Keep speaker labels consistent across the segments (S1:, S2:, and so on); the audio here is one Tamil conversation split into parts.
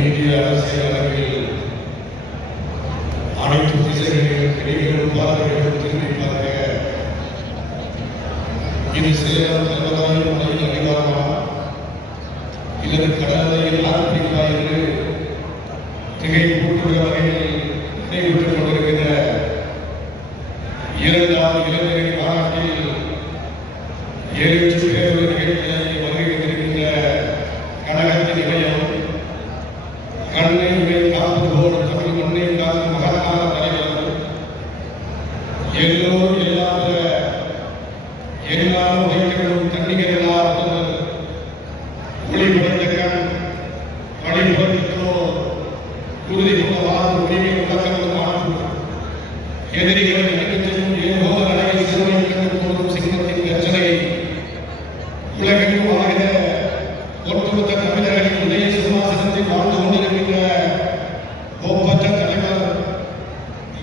S1: இந்திய அரசியல் அனைத்து திசைகளிலும் இடையிலும் பார்வையிலும் திரும்பிப்பாக இது சேலம் செல்வதாயும் அதையும் அறிவாரா இதன் கடலையில் ஆரம்பிப்பா என்று திகை கூட்டுகிற வகையில் நடைபெற்றுக் கொண்டிருக்கிற இரண்டாம் இளைஞர்கள் மாநாட்டில் ஏழு கருணைகள் காப்பதோடு தமிழ் முன்னேற்றாத மகனான தலைவர்கள் எல்லோரும் எல்லாத எல்லா உதவிகளும் தன்னிகர்களாக ஒளிபுறத்துக்கள் வழிபடுத்தோ உறுதி கொள்ளவாத உரிமை உள்ளவர்களும் எதிரிகளும்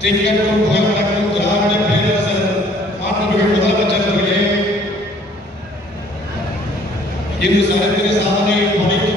S1: ಕ್ರಿಕೆಟ್ ಇಂದು ಸಹಕರಿಸಾಧನೆ ಮಾಡಿದ್ದು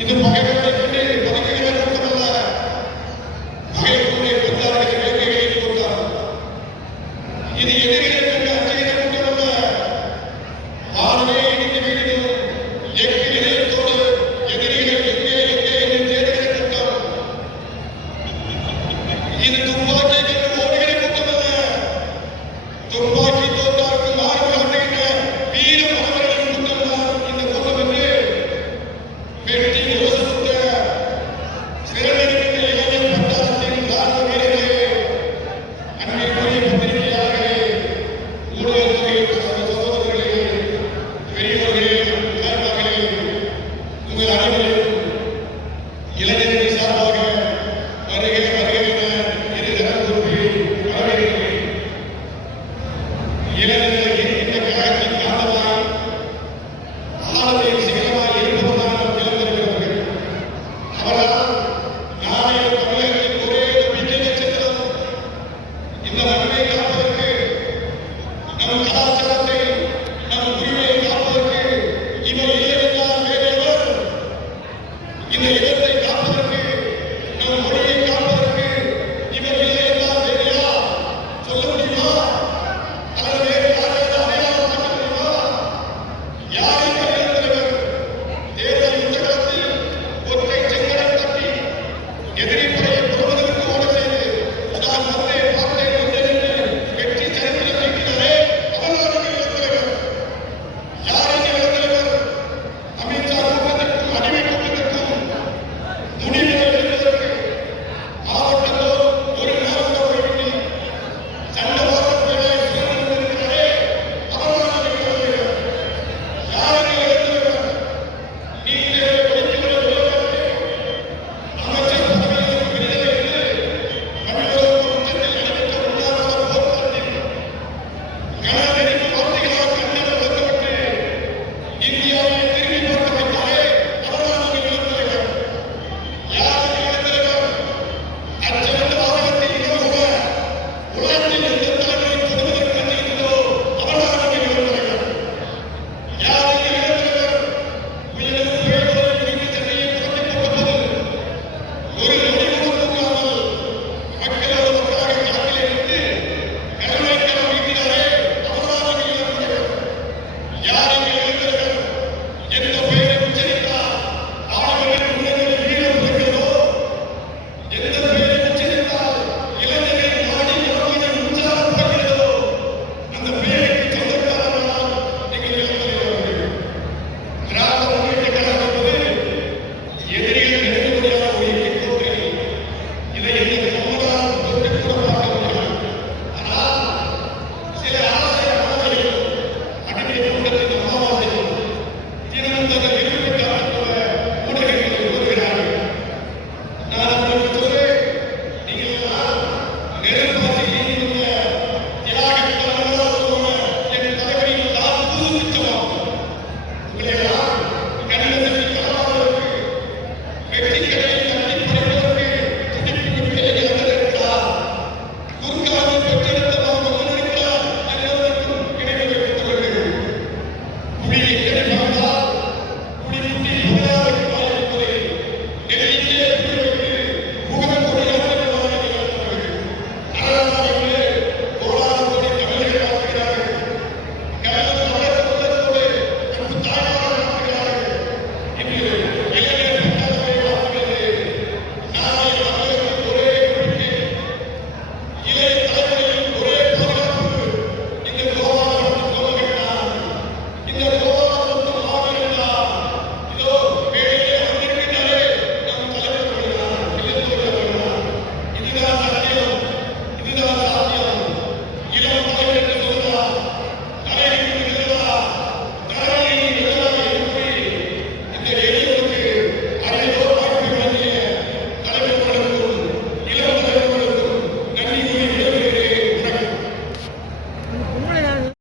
S1: இது பகை இலங்கை எதிரி